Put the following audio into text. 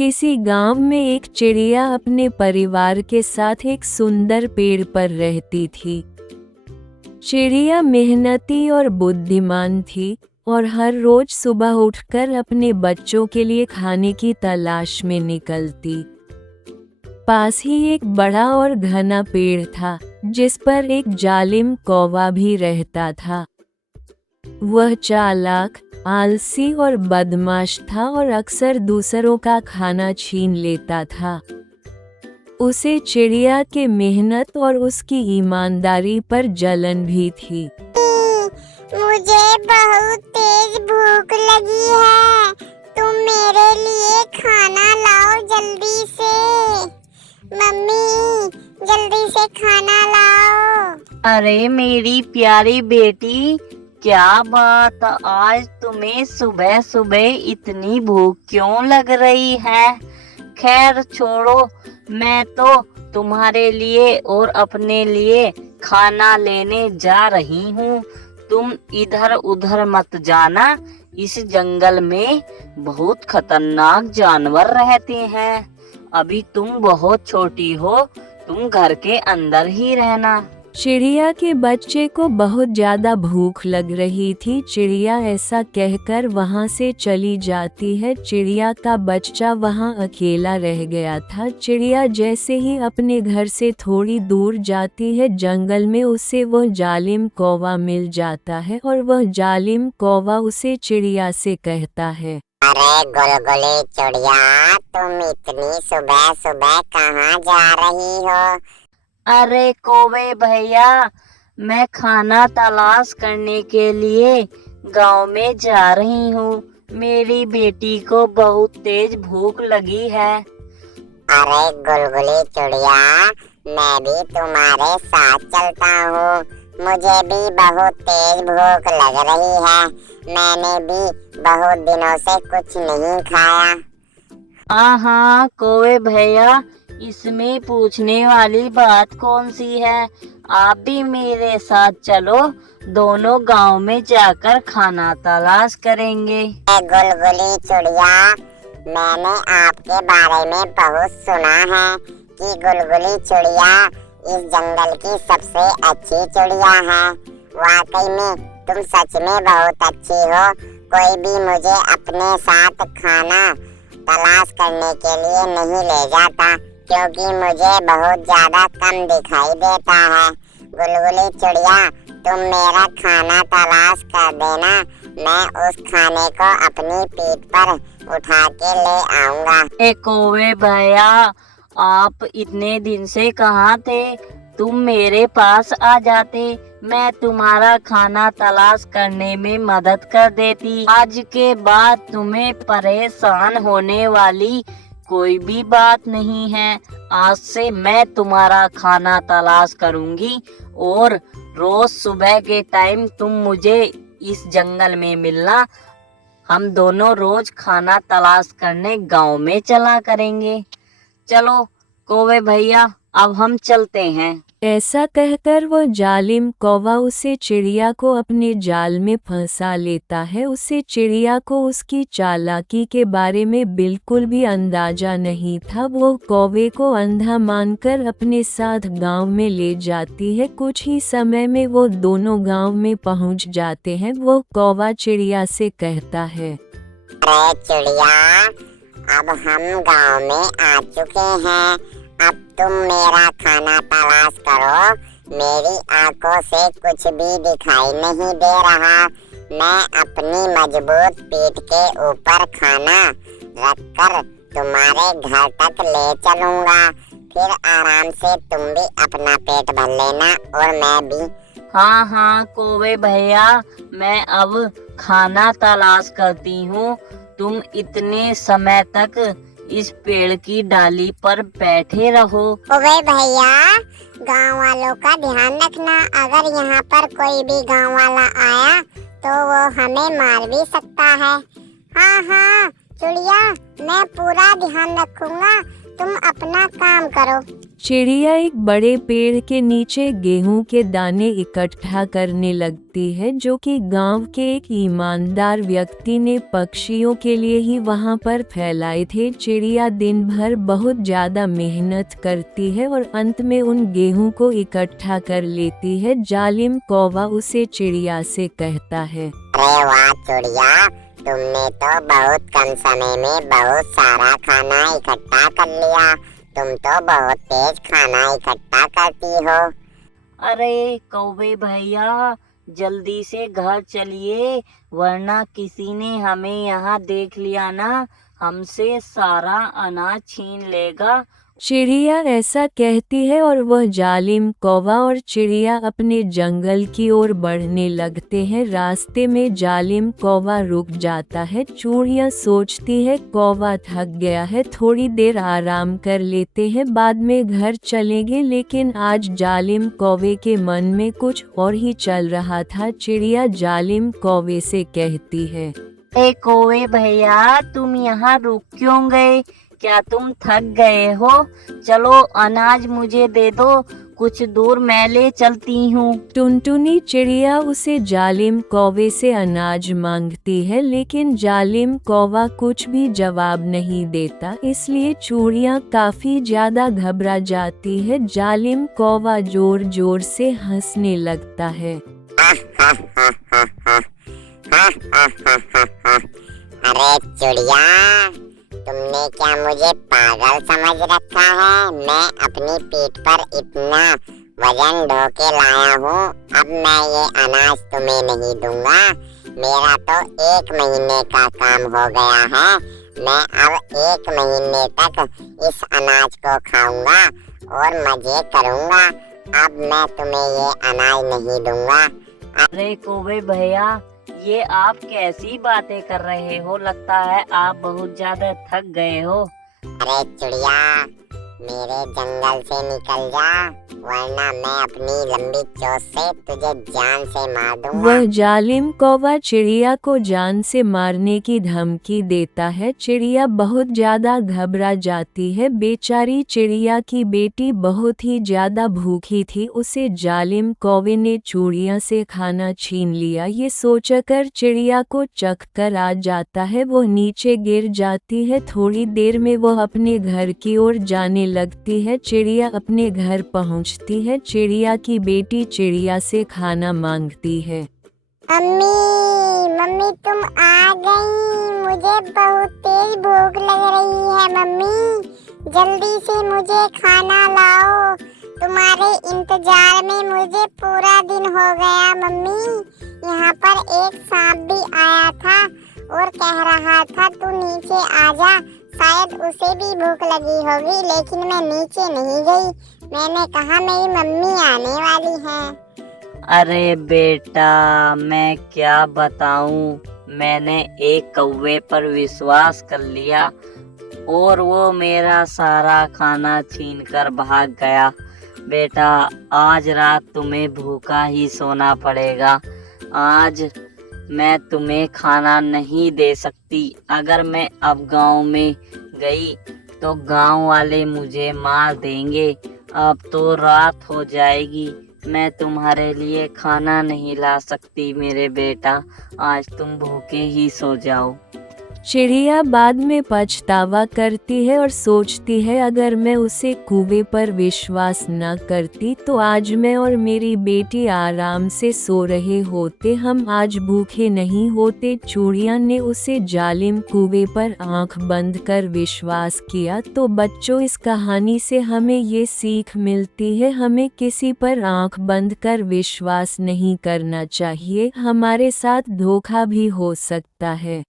किसी गांव में एक चिड़िया अपने परिवार के साथ एक सुंदर पेड़ पर रहती थी। चिड़िया मेहनती और बुद्धिमान थी और हर रोज सुबह उठकर अपने बच्चों के लिए खाने की तलाश में निकलती। पास ही एक बड़ा और घना पेड़ था जिस पर एक जालिम कौवा भी रहता था। वह चालाक, आलसी और बदमाश था और अक्सर दूसरों का खाना छीन लेता था। उसे चिड़िया के मेहनत और उसकी ईमानदारी पर जलन भी थी। मुझे बहुत तेज भूख लगी है, तुम मेरे लिए खाना लाओ जल्दी से। मम्मी, जल्दी से खाना लाओ। अरे मेरी प्यारी बेटी, क्या बात, आज तुम्हें सुबह सुबह इतनी भूख क्यों लग रही है? खैर छोड़ो, मैं तो तुम्हारे लिए और अपने लिए खाना लेने जा रही हूँ। तुम इधर उधर मत जाना, इस जंगल में बहुत खतरनाक जानवर रहते हैं। अभी तुम बहुत छोटी हो, तुम घर के अंदर ही रहना। चिड़िया के बच्चे को बहुत ज्यादा भूख लग रही थी। चिड़िया ऐसा कहकर वहां से चली जाती है। चिड़िया का बच्चा वहां अकेला रह गया था। चिड़िया जैसे ही अपने घर से थोड़ी दूर जाती है, जंगल में उसे वह जालिम कौवा मिल जाता है और वह जालिम कौवा उसे चिड़िया से कहता है, अरे गुलगुली चिड़िया, तुम इतनी सुबह सुबह कहाँ जा रही हो? अरे कौवे भैया, मैं खाना तलाश करने के लिए गांव में जा रही हूँ। मेरी बेटी को बहुत तेज भूख लगी है। अरे गुलगुली चिड़िया, मैं भी तुम्हारे साथ चलता हूँ। मुझे भी बहुत तेज भूख लग रही है। मैंने भी बहुत दिनों से कुछ नहीं खाया। हाँ कौवे भैया, इसमें पूछने वाली बात कौन सी है? आप भी मेरे साथ चलो, दोनों गांव में जाकर खाना तलाश करेंगे। गुलगुली चिड़िया, मैंने आपके बारे में बहुत सुना है कि गुलगुली चिड़िया इस जंगल की सबसे अच्छी चिड़िया है। वाकई में तुम सच में बहुत अच्छी हो। कोई भी मुझे अपने साथ खाना तलाश करने के लिए नहीं ले जाता, क्योंकि मुझे बहुत ज्यादा कम दिखाई देता है। गुलगुली चिड़िया, तुम मेरा खाना तलाश कर देना, मैं उस खाने को अपनी पीठ पर उठा के ले आऊंगा। ए कौवे भैया, आप इतने दिन से कहाँ थे? तुम मेरे पास आ जाते, मैं तुम्हारा खाना तलाश करने में मदद कर देती। आज के बाद तुम्हें परेशान होने वाली कोई भी बात नहीं है। आज से मैं तुम्हारा खाना तलाश करूंगी और रोज सुबह के टाइम तुम मुझे इस जंगल में मिलना। हम दोनों रोज खाना तलाश करने गांव में चला करेंगे। चलो कौवे भैया, अब हम चलते हैं। ऐसा कहकर वह जालिम कौवा उसे चिड़िया को अपने जाल में फंसा लेता है। उसे चिड़िया को उसकी चालाकी के बारे में बिल्कुल भी अंदाजा नहीं था। वो कौवे को अंधा मानकर अपने साथ गांव में ले जाती है। कुछ ही समय में वो दोनों गांव में पहुंच जाते हैं। वो कौवा चिड़िया से कहता है, अरे चिड़िया, अब हम गांव में आ चुके हैं। अब तुम मेरा खाना तलाश करो। मेरी आंखों से कुछ भी दिखाई नहीं दे रहा। मैं अपनी मजबूत पीठ के ऊपर खाना रखकर तुम्हारे घर तक ले चलूंगा। फिर आराम से तुम भी अपना पेट भर लेना और मैं भी। हाँ कौवे भैया, मैं अब खाना तलाश करती हूँ। तुम इतने समय तक इस पेड़ की डाली पर बैठे रहो। कौवे भैया, गांव वालों का ध्यान रखना। अगर यहाँ पर कोई भी गांव वाला आया तो वो हमें मार भी सकता है। हाँ चिड़िया, मैं पूरा ध्यान रखूंगा। तुम अपना काम करो। चिड़िया एक बड़े पेड़ के नीचे गेहूं के दाने इकट्ठा करने लगती है, जो कि गांव के एक ईमानदार व्यक्ति ने पक्षियों के लिए ही वहां पर फैलाए थे। चिड़िया दिन भर बहुत ज्यादा मेहनत करती है और अंत में उन गेहूं को इकट्ठा कर लेती है। जालिम कौवा उसे चिड़िया से कहता है, अरे वाह चिड़िया, तुमने तो बहुत कम समय में बहुत सारा खाना इकट्ठा कर लिया। तुम तो बहुत तेज खाना इकट्ठा करती हो। अरे कौवे भैया, जल्दी से घर चलिए, वरना किसी ने हमें यहाँ देख लिया ना, हमसे सारा अनाज छीन लेगा। चिड़िया ऐसा कहती है और वह जालिम कौवा और चिड़िया अपने जंगल की ओर बढ़ने लगते हैं। रास्ते में जालिम कौवा रुक जाता है। चिड़िया सोचती है कौवा थक गया है, थोड़ी देर आराम कर लेते हैं, बाद में घर चलेंगे। लेकिन आज जालिम कौवे के मन में कुछ और ही चल रहा था। चिड़िया जालिम कौवे से कहती है, ए कौवे भैया, तुम यहाँ रुक क्यों गए? क्या तुम थक गए हो? चलो अनाज मुझे दे दो, कुछ दूर मैं ले चलती हूँ। टुनटुनी चिड़िया उसे जालिम कौवे से अनाज मांगती है, लेकिन जालिम कौवा कुछ भी जवाब नहीं देता, इसलिए चिड़िया काफी ज्यादा घबरा जाती है। जालिम कौवा जोर जोर से हंसने लगता है। अरे चिड़िया, तुमने क्या मुझे पागल समझ रखा है? मैं अपनी पीठ पर इतना वजन ढो के लाया हूँ। अब मैं ये अनाज तुम्हें नहीं दूंगा। मेरा तो 1 महीने का काम हो गया है। मैं अब 1 महीने तक इस अनाज को खाऊंगा और मजे करूंगा। अब मैं तुम्हें ये अनाज नहीं दूंगा। अरे कौवे भैया, ये आप कैसी बातें कर रहे हो? लगता है आप बहुत ज्यादा थक गए हो। अरे चिड़िया, मेरे जंगल से निकल जा, वरना मैं अपनी लंबी चोंच से तुझे जान से मार दूंगा। वह जालिम कौवा चिड़िया को जान से मारने की धमकी देता है। चिड़िया बहुत ज्यादा घबरा जाती है। बेचारी चिड़िया की बेटी बहुत ही ज्यादा भूखी थी, उसे जालिम कौवे ने चिड़िया से खाना छीन लिया। ये सोचकर चिड़िया को चख कर आ जाता है। वो नीचे गिर जाती है। थोड़ी देर में वह अपने घर की ओर जाने लगती है। चिड़िया अपने घर पहुंचती है। चिड़िया की बेटी चिड़िया से खाना मांगती है। मम्मी तुम आ गई। मुझे बहुत तेज भूख लग रही है। मम्मी जल्दी से मुझे खाना लाओ। तुम्हारे इंतजार में मुझे पूरा दिन हो गया। मम्मी यहाँ पर एक सांप भी आया था और कह रहा था तू नीचे आ जा, शायद उसे भी भूख लगी होगी, लेकिन मैं नीचे नहीं गई। मैंने कहा मेरी मम्मी आने वाली है। अरे बेटा, मैं क्या बताऊं, मैंने एक कौवे पर विश्वास कर लिया और वो मेरा सारा खाना छीन कर भाग गया। बेटा, आज रात तुम्हें भूखा ही सोना पड़ेगा। आज मैं तुम्हें खाना नहीं दे सकती। अगर मैं अब गांव में गई तो गांव वाले मुझे मार देंगे। अब तो रात हो जाएगी, मैं तुम्हारे लिए खाना नहीं ला सकती मेरे बेटा। आज तुम भूखे ही सो जाओ। चिड़िया बाद में पछतावा करती है और सोचती है अगर मैं उसे कुएं पर विश्वास न करती तो आज मैं और मेरी बेटी आराम से सो रहे होते, हम आज भूखे नहीं होते। चिड़िया ने उसे जालिम कुएं पर आंख बंद कर विश्वास किया। तो बच्चों, इस कहानी से हमें ये सीख मिलती है, हमें किसी पर आंख बंद कर विश्वास नहीं करना चाहिए। हमारे साथ धोखा भी हो सकता है।